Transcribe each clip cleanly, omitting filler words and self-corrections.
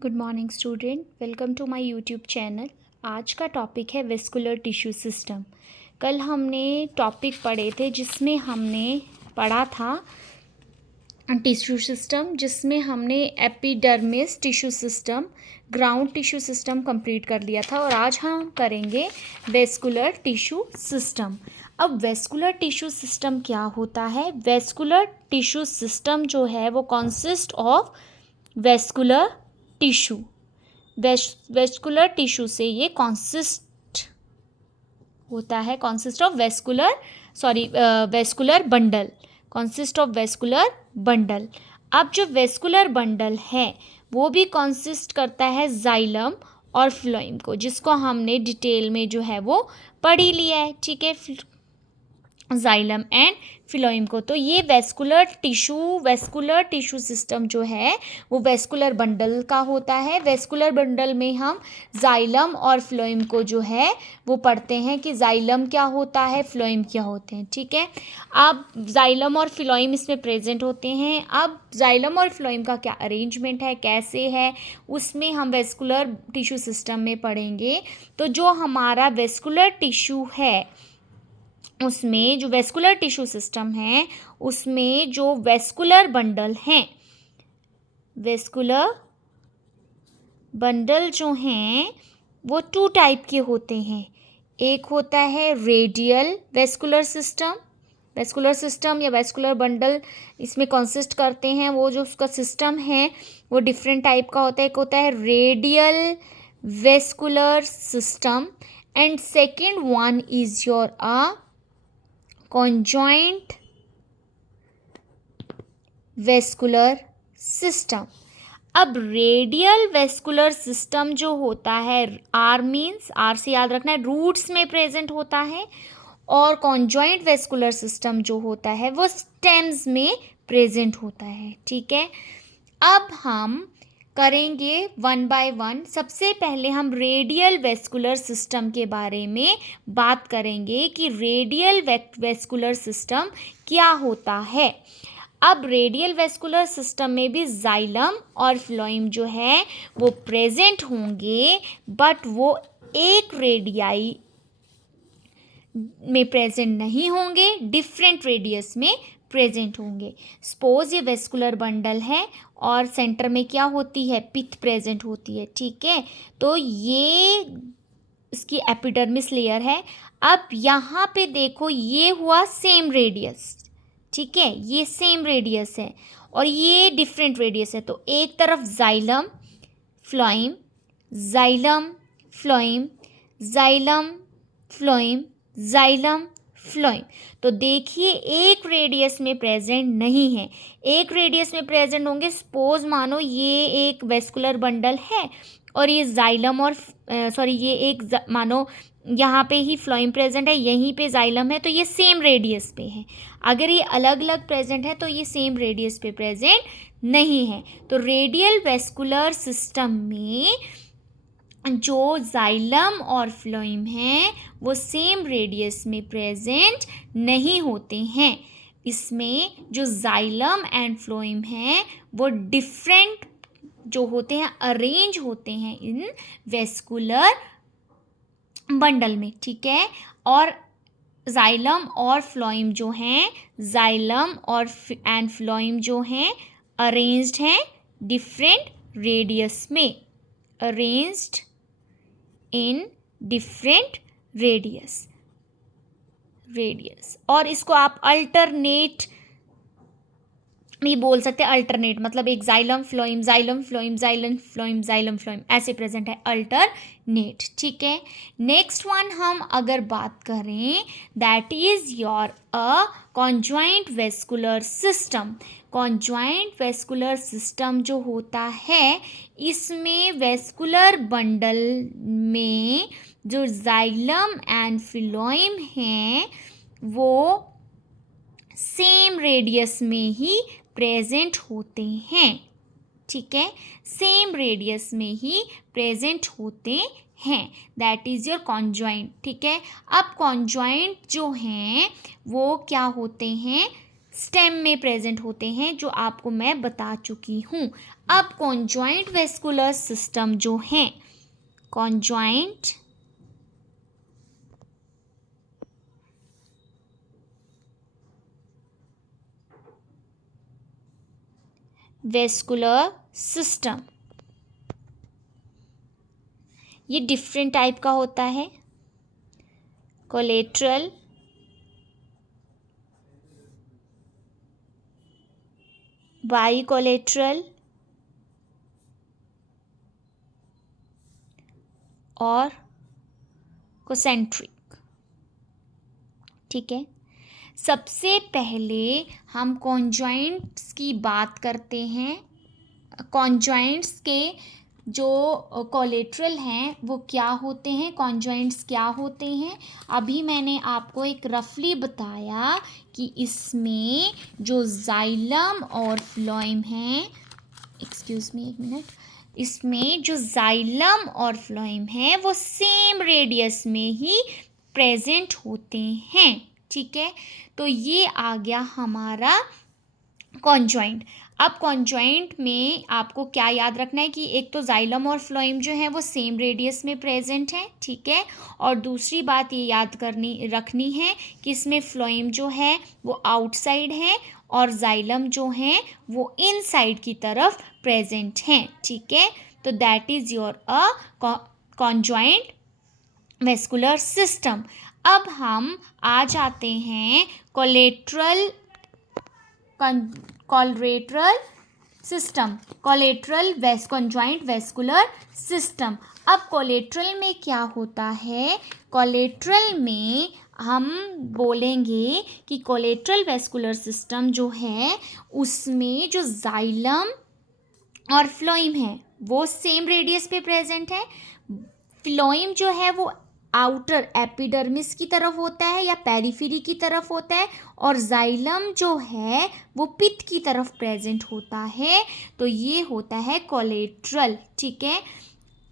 Good morning student, welcome to my YouTube channel. आज का topic है वेस्कुलर टिश्यू सिस्टम। कल हमने टॉपिक पढ़े थे जिसमें हमने पढ़ा था टिश्यू सिस्टम, जिसमें हमने epidermis tissue system, ground tissue system complete कर लिया था और आज हम करेंगे वेस्कुलर टिश्यू सिस्टम। अब वेस्कुलर टिश्यू सिस्टम क्या होता है? वेस्कुलर टिश्यू सिस्टम जो है वो consist of vascular tissue. Vascular tissue से ये कॉन्सिस्ट होता है, consist of vascular bundle, consist of vascular bundle. अब जो वेस्कुलर बंडल है वो भी कॉन्सिस्ट करता है जाइलम और फ्लोएम को, जिसको हमने डिटेल में जो है वो पढ़ ही लिया है। ठीक है, जाइलम एंड फिलोइम को। तो ये वेस्कुलर टिश्यू सिस्टम जो है वो वेस्कुलर बंडल का होता है। वेस्कुलर बंडल में हम जाइलम और फ्लोइम को जो है वो पढ़ते हैं कि जाइलम क्या होता है, फ्लोइम क्या होते हैं। ठीक है, अब जाइलम और फ्लोइम इसमें प्रेजेंट होते हैं। अब जाइलम और फ्लोइम का क्या अरेंजमेंट है, कैसे है, उसमें हम वेस्कुलर टिश्यू सिस्टम में पढ़ेंगे। तो जो हमारा वेस्कुलर टिश्यू है उसमें, जो वेस्कुलर टिश्यू सिस्टम है उसमें जो वेस्कुलर बंडल हैं, वेस्कुलर बंडल जो हैं वो 2 टाइप के होते हैं। एक होता है रेडियल वेस्कुलर सिस्टम या वेस्कुलर बंडल, इसमें कंसिस्ट करते हैं। वो जो उसका सिस्टम है वो डिफरेंट टाइप का होता है। एक होता है radial vascular system and second one is your conjoint vascular system. अब रेडियल वेस्कुलर सिस्टम जो होता है, आर से याद रखना है, रूट्स में प्रेजेंट होता है, और कॉन्जॉइंट वेस्कुलर सिस्टम जो होता है वो स्टेम्स में प्रेजेंट होता है। ठीक है, अब हम करेंगे वन बाय वन। सबसे पहले हम रेडियल वेस्कुलर सिस्टम के बारे में बात करेंगे कि रेडियल वेस्कुलर सिस्टम क्या होता है। अब रेडियल वेस्कुलर सिस्टम में भी जाइलम और फ्लोएम जो है वो प्रेजेंट होंगे, बट वो एक रेडियाई में प्रेजेंट नहीं होंगे, डिफरेंट रेडियस में प्रेजेंट होंगे। सपोज ये वेस्कुलर बंडल है और सेंटर में क्या होती है, पिथ प्रेजेंट होती है। ठीक है, तो ये इसकी एपिडर्मिस लेयर है। अब यहाँ पे देखो, ये हुआ सेम रेडियस। ठीक है, ये सेम रेडियस है और ये डिफरेंट रेडियस है। तो एक तरफ xylem phloem, xylem phloem, xylem phloem, xylem phloem. तो देखिए एक रेडियस में प्रेजेंट नहीं है, एक रेडियस में प्रेजेंट होंगे। सपोज मानो ये एक वेस्कुलर बंडल है और ये जाइलम और ये एक मानो यहाँ पे ही फ्लोएम प्रेजेंट है, यहीं पे जाइलम है, तो ये सेम रेडियस पे है। अगर ये अलग अलग प्रेजेंट है तो ये सेम रेडियस पे प्रेजेंट नहीं है। तो रेडियल वेस्कुलर सिस्टम में जो जाइलम और फ्लोएम हैं वो सेम रेडियस में प्रेजेंट नहीं होते हैं। इसमें जो जाइलम एंड फ्लोएम हैं वो डिफरेंट जो होते हैं, अरेंज होते हैं इन वेस्कुलर बंडल में। ठीक है, और जाइलम और फ्लोएम जो हैं, जाइलम और एंड फ्लोएम जो हैं अरेंज्ड हैं डिफरेंट रेडियस में, अरेंज्ड इन डिफरेंट रेडियस। और इसको आप अल्टरनेट भी बोल सकते हैं। अल्टरनेट मतलब एक xylem phloem, xylem phloem, xylem phloem, xylem phloem, ऐसे प्रेजेंट है, अल्टरनेट। ठीक है, नेक्स्ट वन हम अगर बात करें, that is your conjoint vascular system. Conjoint vascular system जो होता है, इसमें वेस्कुलर बंडल में जो जाइलम एंड फ्लोएम हैं वो सेम रेडियस में ही प्रेजेंट होते हैं। ठीक है, सेम रेडियस में ही प्रेजेंट होते हैं, दैट इज योर कॉन्जॉइंट। ठीक है, अब कॉन्जॉइंट जो हैं वो क्या होते हैं, स्टेम में प्रेजेंट होते हैं, जो आपको मैं बता चुकी हूँ। अब कॉन्जॉइंट वेस्कुलर सिस्टम जो हैं, कॉन्जॉइंट वेस्कुलर सिस्टम, ये डिफरेंट टाइप का होता है। कोलेट्रल, बाइकोलेट्रल और कोसेंट्रिक। ठीक है, सबसे पहले हम कॉन्जॉइंट्स की बात करते हैं। कॉन्जॉइंट्स के जो कोलेट्रल हैं वो क्या होते हैं, कॉन्जॉइंट्स क्या होते हैं। अभी मैंने आपको एक रफली बताया कि इसमें जो जाइलम और फ्लोएम हैं, एक्सक्यूज़ मी एक मिनट, इसमें जो जाइलम और फ्लोएम है वो सेम रेडियस में ही प्रेजेंट होते हैं। ठीक है, तो ये आ गया हमारा कॉन्जॉइंट। अब कॉन्जॉइंट में आपको क्या याद रखना है कि एक तो जाइलम और फ्लोएम जो है वो सेम रेडियस में प्रेजेंट है। ठीक है, और दूसरी बात ये याद रखनी है कि इसमें फ्लोएम जो है वो आउटसाइड है और जाइलम जो है वो इनसाइड की तरफ प्रेजेंट हैं। ठीक है, तो that is your a conjoint vascular system. अब हम आ जाते हैं collateral system, conjoint vascular system. अब कोलेट्रल में क्या होता है, कोलेट्रल में हम बोलेंगे कि कोलेट्रल वेस्कुलर सिस्टम जो है उसमें जो जाइलम और फ्लोएम है वो सेम रेडियस पे प्रेजेंट है। फ्लोएम जो है वो आउटर एपिडर्मिस की तरफ होता है या पेरिफेरी की तरफ होता है, और जाइलम जो है वो पित्त की तरफ प्रेजेंट होता है। तो ये होता है कोलेट्रल। ठीक है,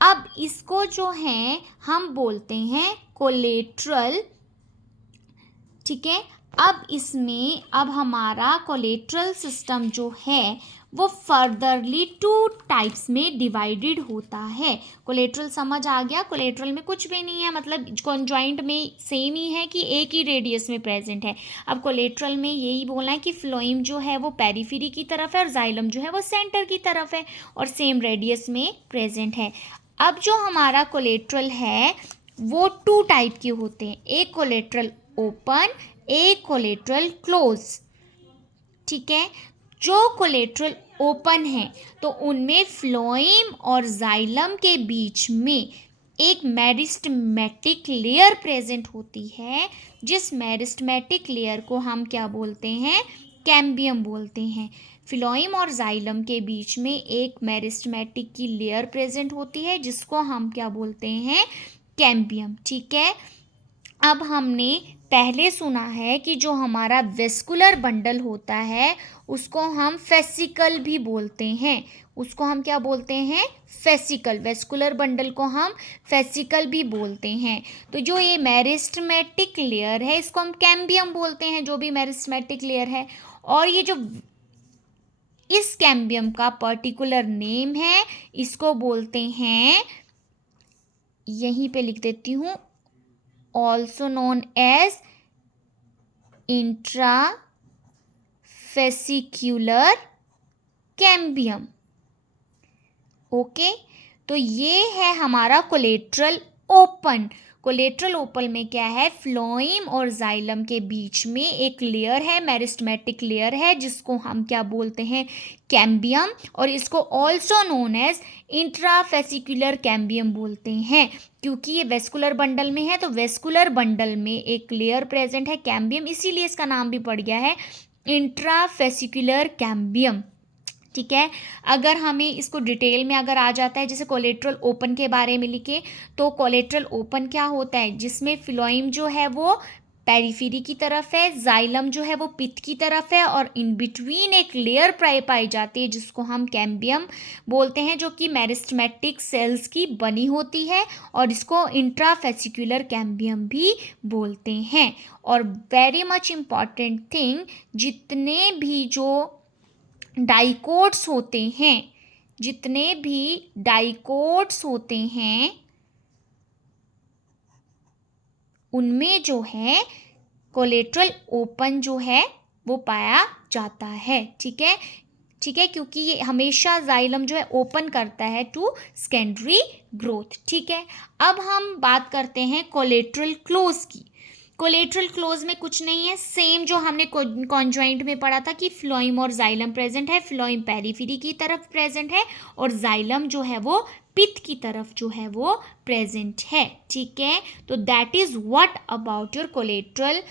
अब इसको जो है हम बोलते हैं कोलेट्रल। ठीक है, अब इसमें अब हमारा कोलेट्रल सिस्टम जो है वो फर्दरली 2 टाइप्स में डिवाइडेड होता है। कोलेट्रल समझ आ गया, कोलेट्रल में कुछ भी नहीं है, मतलब कॉन्जॉइंट में सेम ही है कि एक ही रेडियस में प्रेजेंट है। अब कोलेट्रल में यही बोलना है कि फ्लोएम जो है वो पेरिफेरी की तरफ है और जाइलम जो है वो सेंटर की तरफ है और सेम रेडियस में प्रेजेंट है। अब जो हमारा कोलेट्रल है वो 2 टाइप के होते हैं, एक कोलेट्रल ओपन, एक कोलेट्रल क्लोज। ठीक है, जो कोलेट्रल ओपन है तो उनमें फ्लोएम और जाइलम के बीच में एक मेरिस्टेमेटिक लेयर प्रेजेंट होती है, जिस मेरिस्टेमेटिक लेयर को हम क्या बोलते हैं, कैम्बियम बोलते हैं। फ्लोएम और जाइलम के बीच में एक मेरिस्टेमेटिक की लेयर प्रेजेंट होती है जिसको हम क्या बोलते हैं, कैम्बियम। ठीक है, अब हमने पहले सुना है कि जो हमारा वेस्कुलर बंडल होता है उसको हम फेसिकल भी बोलते हैं। उसको हम क्या बोलते हैं, फेसिकल। वेस्कुलर बंडल को हम फेसिकल भी बोलते हैं। तो जो ये मेरिस्टेमेटिक लेयर है इसको हम कैम्बियम बोलते हैं, जो भी मेरिस्टेमेटिक लेयर है। और ये जो इस कैम्बियम का पर्टिकुलर नेम है इसको बोलते हैं, यहीं पे लिख देती हूँ, also known as intrafascicular cambium. Okay, तो ये है हमारा कोलेट्रल ओपन। कोलेट्रल ओपन में क्या है, फ्लोएम और जाइलम के बीच में एक लेयर है, मेरिस्टेमेटिक लेयर है, जिसको हम क्या बोलते हैं, कैम्बियम, और इसको also known as intrafascicular cambium बोलते हैं। क्योंकि ये वेस्कुलर बंडल में है तो वेस्कुलर बंडल में एक लेयर प्रेजेंट है कैम्बियम, इसीलिए इसका नाम भी पड़ गया है इंट्राफेसिकुलर कैम्बियम। ठीक है, अगर हमें इसको डिटेल में अगर आ जाता है, जैसे कोलेट्रल ओपन के बारे में लिखे तो कोलेट्रल ओपन क्या होता है, जिसमें फ्लोएम जो है वो पेरिफेरी की तरफ है, जाइलम जो है वो पित्त की तरफ है, और इन बिटवीन एक लेयर पाई जाती है जिसको हम कैम्बियम बोलते हैं, जो कि मेरिस्टेमेटिक सेल्स की बनी होती है, और इसको इंट्राफेसिकुलर कैम्बियम भी बोलते हैं। और वेरी मच इम्पॉर्टेंट थिंग, जितने भी जो डाइकोट्स होते हैं, जितने भी डाइकोट्स होते हैं उनमें जो है कोलेट्रल ओपन जो है वो पाया जाता है। ठीक है, ठीक है, क्योंकि ये हमेशा जाइलम जो है ओपन करता है टू सेकेंडरी ग्रोथ। ठीक है, अब हम बात करते हैं कोलेट्रल क्लोज की। कोलेट्रल क्लोज में कुछ नहीं है, सेम जो हमने कॉन्जॉइंट में पढ़ा था कि फ्लोइम और जाइलम प्रेजेंट है। फ्लोइम पेरिफेरी की तरफ प्रेजेंट है और जाइलम जो है वो पित्त की तरफ जो है वो प्रेजेंट है। ठीक है, तो that is what about your collateral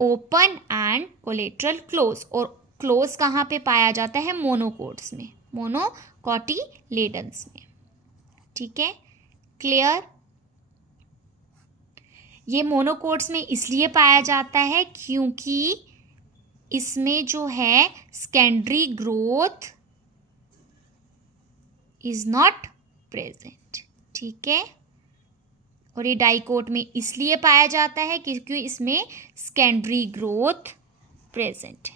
open and collateral close. और क्लोज कहाँ पे पाया जाता है? मोनोकोट्स में, मोनोकोटिलेडन्स में। ठीक है, क्लियर? ये मोनोकोट्स में इसलिए पाया जाता है क्योंकि इसमें जो है secondary growth is not present. ठीक है, और ये डाइकोट में इसलिए पाया जाता है क्योंकि इसमें सेकेंडरी ग्रोथ प्रेजेंट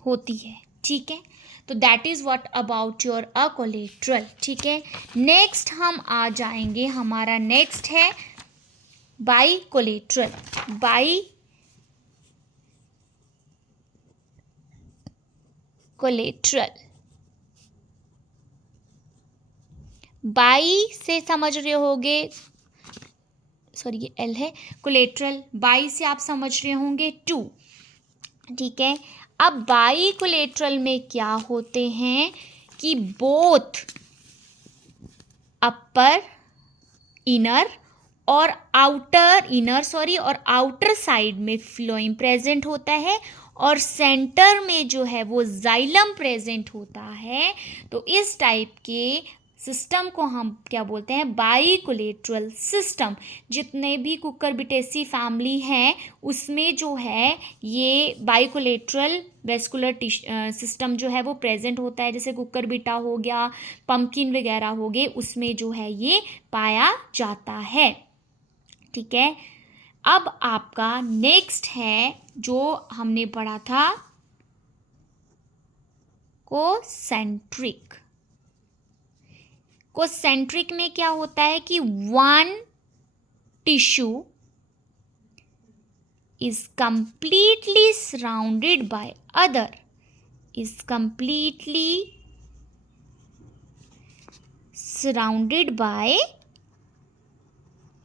होती है। ठीक है, तो that is what about your a collateral. ठीक है, नेक्स्ट हम आ जाएंगे, हमारा नेक्स्ट है by collateral. By collateral, by से समझ रहे होगे, सॉरी ये एल है, कोलेट्रल बाई से आप समझ रहे होंगे 2। ठीक है, अब बाई कोलेट्रल में क्या होते हैं कि बोथ अपर इनर और आउटर साइड में फ्लोइम प्रेजेंट होता है और सेंटर में जो है वो जाइलम प्रेजेंट होता है। तो इस टाइप के सिस्टम को हम क्या बोलते हैं? बाइकोलेट्रल सिस्टम। जितने भी कुकुरबिटेसी फैमिली हैं उसमें जो है ये बाइकोलेट्रल वेस्कुलर सिस्टम जो है वो प्रेजेंट होता है। जैसे कुकुरबिटा हो गया, पम्पकिन वगैरह हो गए, उसमें जो है ये पाया जाता है। ठीक है, अब आपका नेक्स्ट है जो हमने पढ़ा था कोसेंट्रिक। कोसेंट्रिक में क्या होता है कि one tissue is completely surrounded by other, is completely surrounded by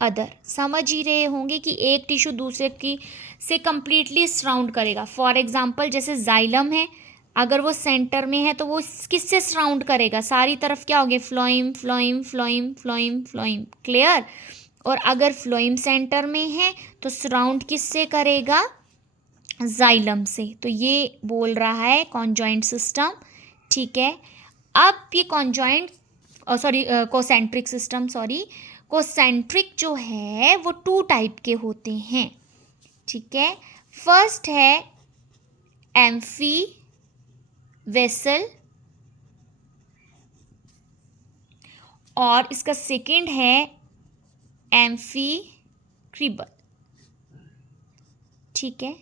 other. समझ ही रहे होंगे कि एक टिश्यू दूसरे की से कंप्लीटली सराउंड करेगा। फॉर एग्जांपल जैसे जाइलम है, अगर वो सेंटर में है तो वो किससे सराउंड करेगा? सारी तरफ क्या होगे? Phloem phloem phloem phloem phloem. Clear? और अगर फ्लोइम सेंटर में है तो सराउंड किससे करेगा? जाइलम से। तो ये बोल रहा है कॉन्जॉइंट सिस्टम। ठीक है, अब ये कॉन्जॉइंट कोसेंट्रिक सिस्टम, कोसेंट्रिक जो है वो 2 टाइप के होते हैं। ठीक है, फर्स्ट है एम्फी वेसल और इसका सेकंड है एम्फी क्रिबल। ठीक है,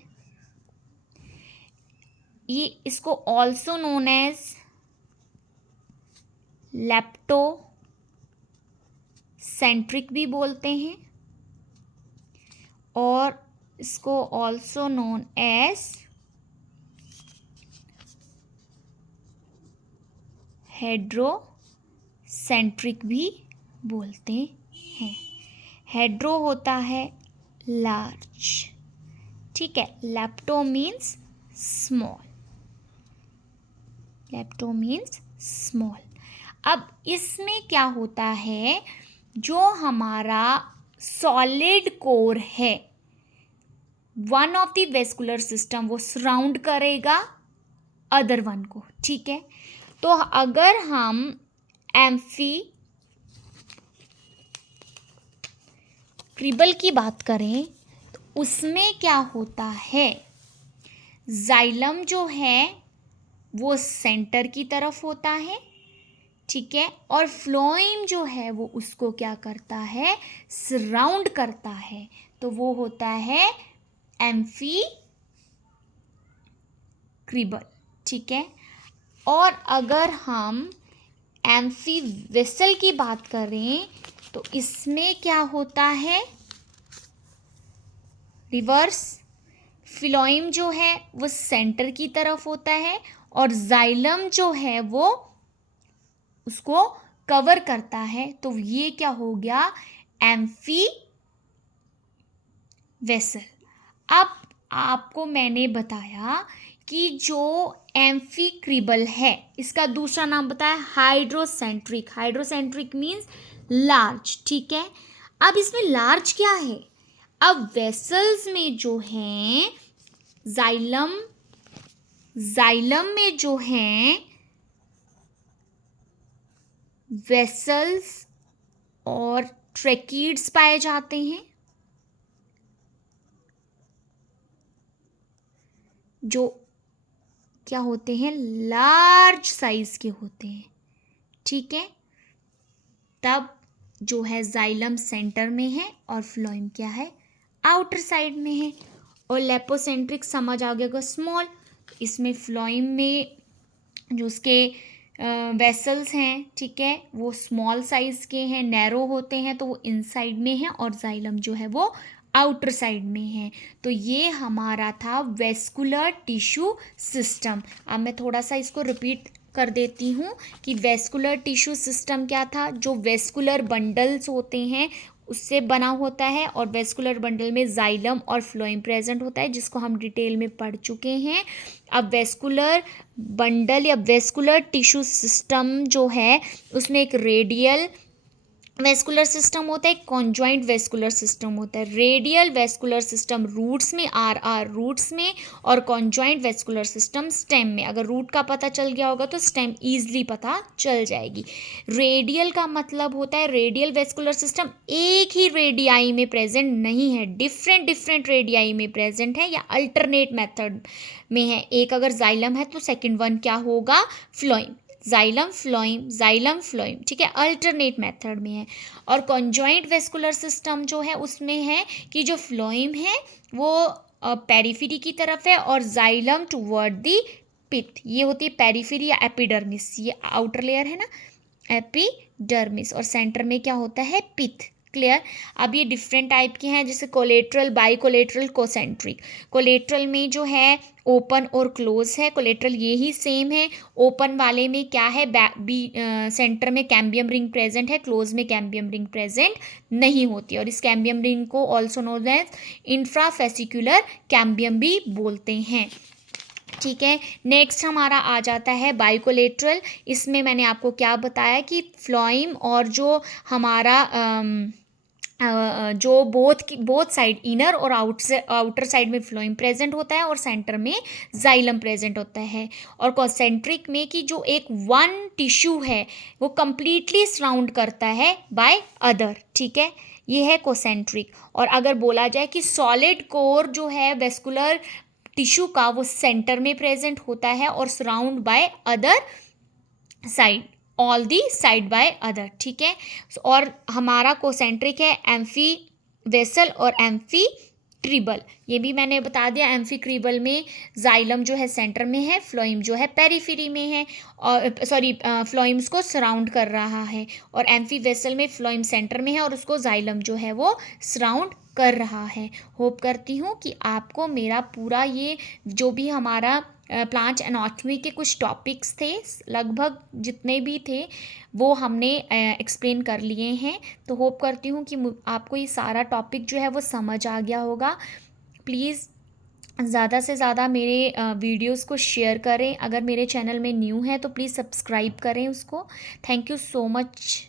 ये इसको also known as leptocentric भी बोलते हैं और इसको ऑल्सो नोन एज हेड्रोसेंट्रिक भी बोलते हैं। हेड्रो होता है लार्ज। ठीक है, lepto means small, lepto means small. अब इसमें क्या होता है, जो हमारा सॉलिड कोर है, one of the vascular system वो सराउंड करेगा अदर वन को। ठीक है, तो अगर हम एम्फी क्रिबल की बात करें तो उसमें क्या होता है, जाइलम जो है वो सेंटर की तरफ होता है, ठीक है, और फ्लोएम जो है वो उसको क्या करता है, सराउंड करता है, तो वो होता है एम्फीक्रिबल, ठीक है। और अगर हम एम्फी वेसल की बात करें तो इसमें क्या होता है, रिवर्स, फ्लोएम जो है वो सेंटर की तरफ होता है और जाइलम जो है वो उसको कवर करता है, तो ये क्या हो गया, एम्फी वेसल। अब आपको मैंने बताया कि जो एम्फीक्रिबल है इसका दूसरा नाम बताया हाइड्रोसेंट्रिक। हाइड्रोसेंट्रिक मीन्स लार्ज, ठीक है। अब इसमें लार्ज क्या है, अब वेसल्स में जो हैं जाइलम में जो हैं वेसल्स और ट्रैकीड्स पाए जाते हैं, जो क्या होते हैं, लार्ज साइज के होते हैं, ठीक है। तब जो है जाइलम सेंटर में है और फ्लोएम क्या है, आउटर साइड में है। और लेपोसेंट्रिक समझ आ गया, स्मॉल, इसमें फ्लोएम में जो उसके वेसल्स हैं, ठीक है, वो स्मॉल साइज के हैं, नैरो होते हैं, तो वो इनसाइड में है, और जाइलम जो है वो आउटर साइड में है। तो ये हमारा था वेस्कुलर टिश्यू सिस्टम। अब मैं थोड़ा सा इसको रिपीट कर देती हूँ कि वेस्कुलर टिश्यू सिस्टम क्या था, जो वेस्कुलर बंडल्स होते हैं उससे बना होता है, और वेस्कुलर बंडल में जाइलम और फ्लोएम प्रेजेंट होता है, जिसको हम डिटेल में पढ़ चुके हैं। अब वेस्कुलर बंडल या वेस्कुलर टिश्यू सिस्टम जो है उसमें एक रेडियल वेस्कुलर सिस्टम होता है, एक कॉन्जॉइंट वेस्कुलर सिस्टम होता है। रेडियल वेस्कुलर सिस्टम रूट्स में, आर रूट्स में, और कॉन्जॉइंट वेस्कुलर सिस्टम स्टेम में। अगर रूट का पता चल गया होगा तो स्टेम ईजिली पता चल जाएगी। रेडियल का मतलब होता है, रेडियल वेस्कुलर सिस्टम एक ही रेडियाई में प्रेजेंट नहीं है, डिफरेंट रेडियाई में प्रेजेंट है या अल्टरनेट मेथड में है। एक अगर जाइलम है तो सेकेंड वन क्या होगा, फ्लोएम, जाइलम फ्लोएम, ठीक है, अल्टरनेट मेथड में है। और कॉन्जॉइंट वेस्कुलर सिस्टम जो है उसमें है कि जो फ्लोएम है वो पेरिफेरी की तरफ है और जाइलम टुवर्ड दी पिथ, ये होती है पेरिफेरी या एपिडर्मिस, ये आउटर लेयर है ना, एपिडर्मिस, और सेंटर में क्या होता है, पिथ। क्लियर। अब ये डिफरेंट टाइप के हैं, जैसे collateral, by collateral, concentric. Collateral में जो है ओपन और क्लोज है, कोलेट्रल ये ही सेम है। ओपन वाले में क्या है, सेंटर में कैम्बियम रिंग प्रेजेंट है, क्लोज में कैम्बियम रिंग प्रेजेंट नहीं होती, और इस कैम्बियम रिंग को ऑल्सो नोन एज इंफ्राफेसिकुलर कैम्बियम भी बोलते हैं, ठीक है। नेक्स्ट हमारा आ जाता है बाइकोलेट्रल। इसमें मैंने आपको क्या बताया कि फ्लोएम और जो हमारा जो बोथ साइड, इनर और आउटर साइड में फ्लोएम प्रेजेंट होता है और सेंटर में जाइलम प्रेजेंट होता है। और कॉन्सेंट्रिक में कि जो एक वन टिश्यू है वो कंप्लीटली सराउंड करता है बाय अदर, ठीक है, ये है कोसेंट्रिक। और अगर बोला जाए कि सॉलिड कोर जो है वेस्कुलर टिश्यू का वो सेंटर में प्रेजेंट होता है और surround by other side, all the side by other, ठीक है। और हमारा कोसेंट्रिक है एम्फी वेसल और एम्फी क्रिबल, ये भी मैंने बता दिया। एम्फीक्रिबल में जाइलम जो है सेंटर में है, फ्लोएम जो है पेरिफेरी में है, और फ्लोएम्स को सराउंड कर रहा है, और एम्फी वेसल में फ्लोएम सेंटर में है और उसको जाइलम जो है वो सराउंड कर रहा है। होप करती हूँ कि आपको मेरा पूरा ये जो भी हमारा प्लांट एनाटॉमी के कुछ टॉपिक्स थे, लगभग जितने भी थे वो हमने एक्सप्लेन कर लिए हैं। तो होप करती हूँ कि आपको ये सारा टॉपिक जो है वो समझ आ गया होगा। प्लीज़ ज़्यादा से ज़्यादा मेरे वीडियोस को शेयर करें। अगर मेरे चैनल में न्यू है तो प्लीज़ सब्सक्राइब करें उसको। Thank you so much.